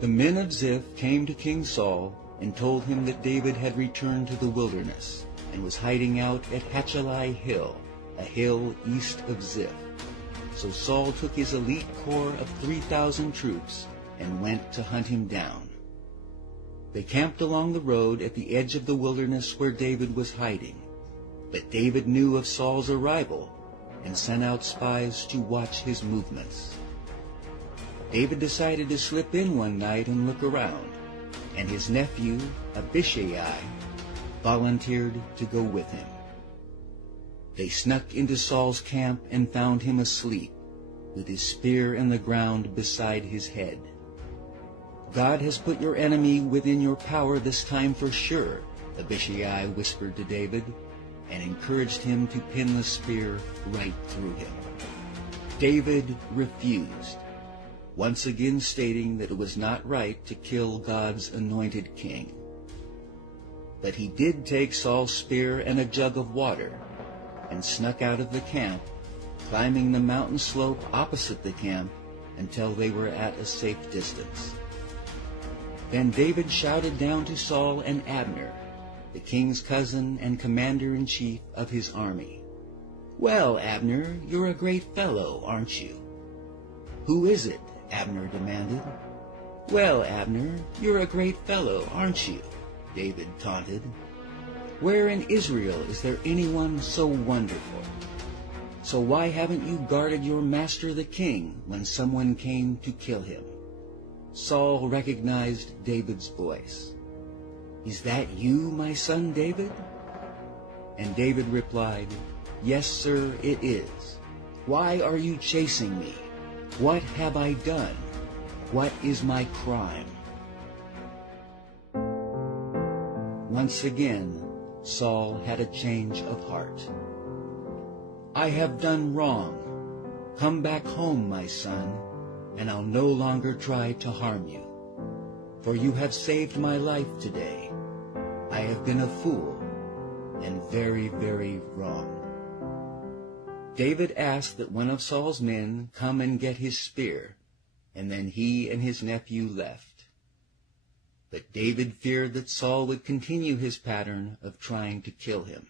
The men of Ziph came to King Saul and told him that David had returned to the wilderness and was hiding out at Hachelai Hill, a hill east of Ziph. So Saul took his elite corps of 3,000 troops and went to hunt him down. They camped along the road at the edge of the wilderness where David was hiding. But David knew of Saul's arrival and sent out spies to watch his movements. David decided to slip in one night and look around, and his nephew, Abishai, volunteered to go with him. They snuck into Saul's camp and found him asleep, with his spear in the ground beside his head. "God has put your enemy within your power this time for sure," Abishai whispered to David, and encouraged him to pin the spear right through him. David refused, once again stating that it was not right to kill God's anointed king. But he did take Saul's spear and a jug of water, and snuck out of the camp, climbing the mountain slope opposite the camp until they were at a safe distance. Then David shouted down to Saul and Abner, the king's cousin and commander-in-chief of his army. "Well, Abner, you're a great fellow, aren't you?" "Who is it?" Abner demanded. "Well, Abner, you're a great fellow, aren't you?" David taunted. "Where in Israel is there anyone so wonderful? So why haven't you guarded your master the king when someone came to kill him?" Saul recognized David's voice. "Is that you, my son David?" And David replied, "Yes, sir, it is. Why are you chasing me? What have I done? What is my crime?" Once again, Saul had a change of heart. "I have done wrong. Come back home, my son, and I'll no longer try to harm you. For you have saved my life today. I have been a fool, and very, very wrong." David asked that one of Saul's men come and get his spear, and then he and his nephew left. But David feared that Saul would continue his pattern of trying to kill him.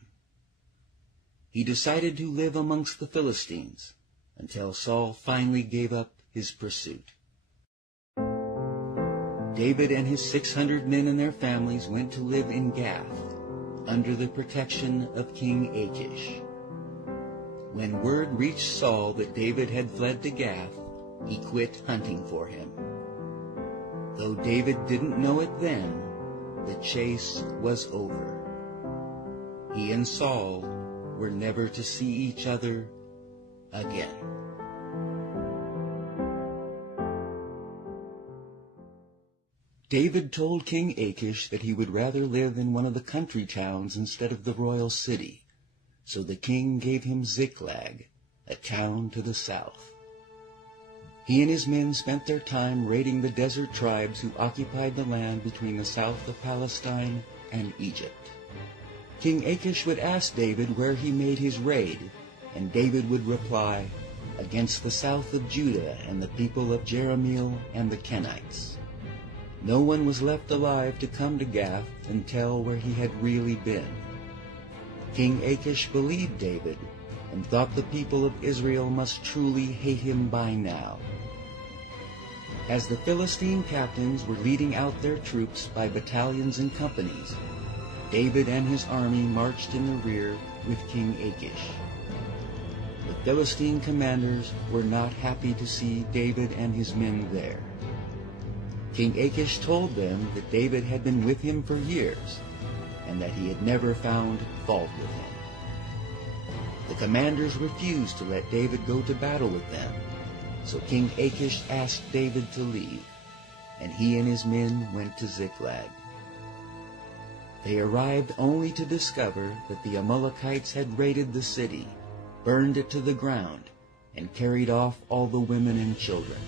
He decided to live amongst the Philistines until Saul finally gave up his pursuit. David and his 600 men and their families went to live in Gath, under the protection of King Achish. When word reached Saul that David had fled to Gath, he quit hunting for him. Though David didn't know it then, the chase was over. He and Saul were never to see each other again. David told King Achish that he would rather live in one of the country towns instead of the royal city, so the king gave him Ziklag, a town to the south. He and his men spent their time raiding the desert tribes who occupied the land between the south of Palestine and Egypt. King Achish would ask David where he made his raid, and David would reply, "Against the south of Judah and the people of Jerahmeel and the Kenites." No one was left alive to come to Gath and tell where he had really been. King Achish believed David and thought the people of Israel must truly hate him by now. As the Philistine captains were leading out their troops by battalions and companies, David and his army marched in the rear with King Achish. The Philistine commanders were not happy to see David and his men there. King Achish told them that David had been with him for years, and that he had never found fault with him. The commanders refused to let David go to battle with them, so King Achish asked David to leave, and he and his men went to Ziklag. They arrived only to discover that the Amalekites had raided the city, burned it to the ground, and carried off all the women and children.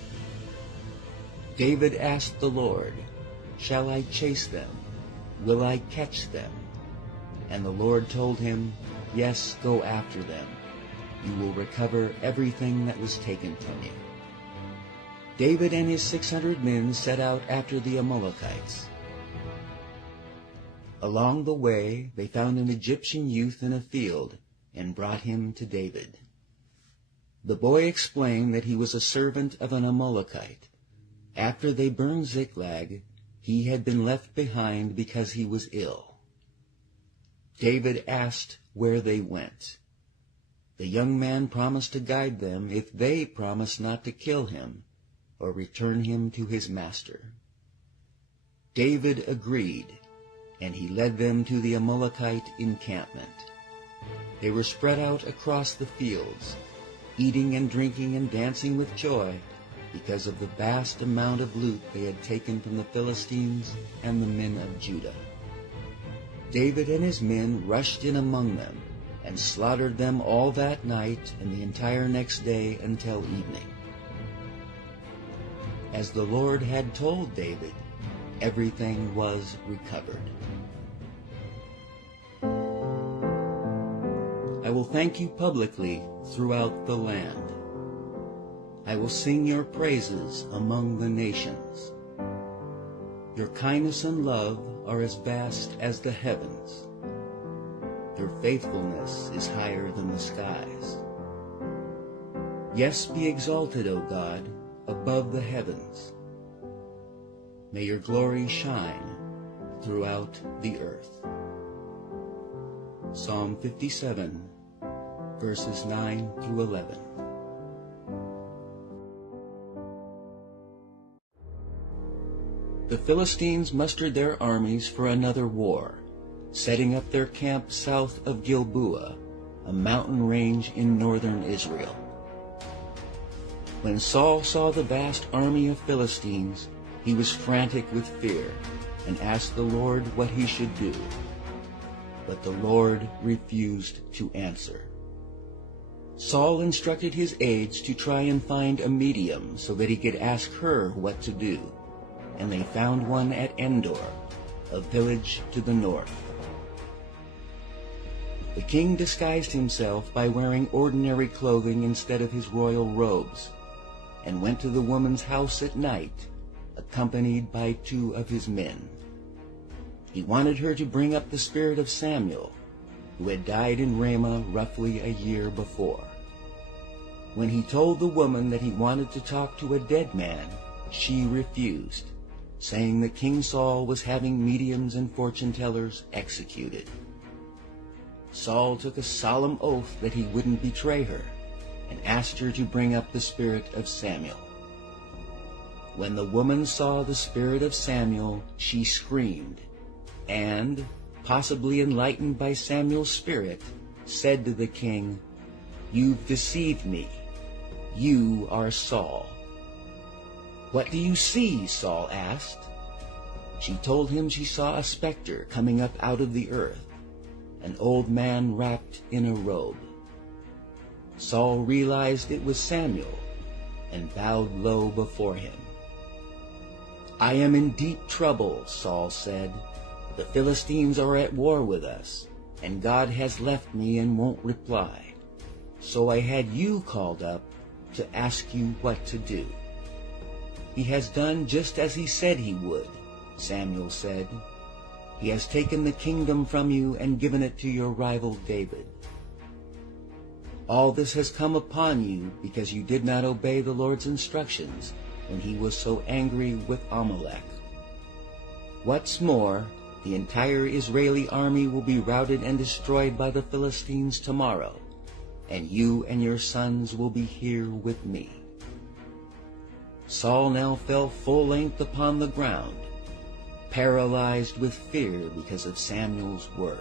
David asked the Lord, "Shall I chase them? Will I catch them?" And the Lord told him, "Yes, go after them. You will recover everything that was taken from you." David and his 600 men set out after the Amalekites. Along the way they found an Egyptian youth in a field and brought him to David. The boy explained that he was a servant of an Amalekite. After they burned Ziklag, he had been left behind because he was ill. David asked where they went. The young man promised to guide them if they promised not to kill him or return him to his master. David agreed, and he led them to the Amalekite encampment. They were spread out across the fields, eating and drinking and dancing with joy because of the vast amount of loot they had taken from the Philistines and the men of Judah. David and his men rushed in among them and slaughtered them all that night and the entire next day until evening. As the Lord had told David, everything was recovered. I will thank you publicly throughout the land. I will sing your praises among the nations. Your kindness and love are as vast as the heavens. Your faithfulness is higher than the skies. Yes, be exalted, O God, above the heavens. May your glory shine throughout the earth. Psalm 57, verses 9 through 11. The Philistines mustered their armies for another war, setting up their camp south of Gilboa, a mountain range in northern Israel. When Saul saw the vast army of Philistines, he was frantic with fear and asked the Lord what he should do. But the Lord refused to answer. Saul instructed his aides to try and find a medium so that he could ask her what to do, and they found one at Endor, a village to the north. The king disguised himself by wearing ordinary clothing instead of his royal robes, and went to the woman's house at night, accompanied by 2 of his men. He wanted her to bring up the spirit of Samuel, who had died in Ramah roughly a year before. When he told the woman that he wanted to talk to a dead man, she refused, saying that King Saul was having mediums and fortune-tellers executed. Saul took a solemn oath that he wouldn't betray her, and asked her to bring up the spirit of Samuel. When the woman saw the spirit of Samuel, she screamed, and, possibly enlightened by Samuel's spirit, said to the king, "You've deceived me. You are Saul." "What do you see?" Saul asked. She told him she saw a specter coming up out of the earth, an old man wrapped in a robe. Saul realized it was Samuel and bowed low before him. "I am in deep trouble," Saul said. "The Philistines are at war with us, and God has left me and won't reply. So I had you called up to ask you what to do." "He has done just as he said he would," Samuel said. "He has taken the kingdom from you and given it to your rival David. All this has come upon you because you did not obey the Lord's instructions when he was so angry with Amalek. What's more, the entire Israeli army will be routed and destroyed by the Philistines tomorrow, and you and your sons will be here with me." Saul now fell full length upon the ground, paralyzed with fear because of Samuel's words.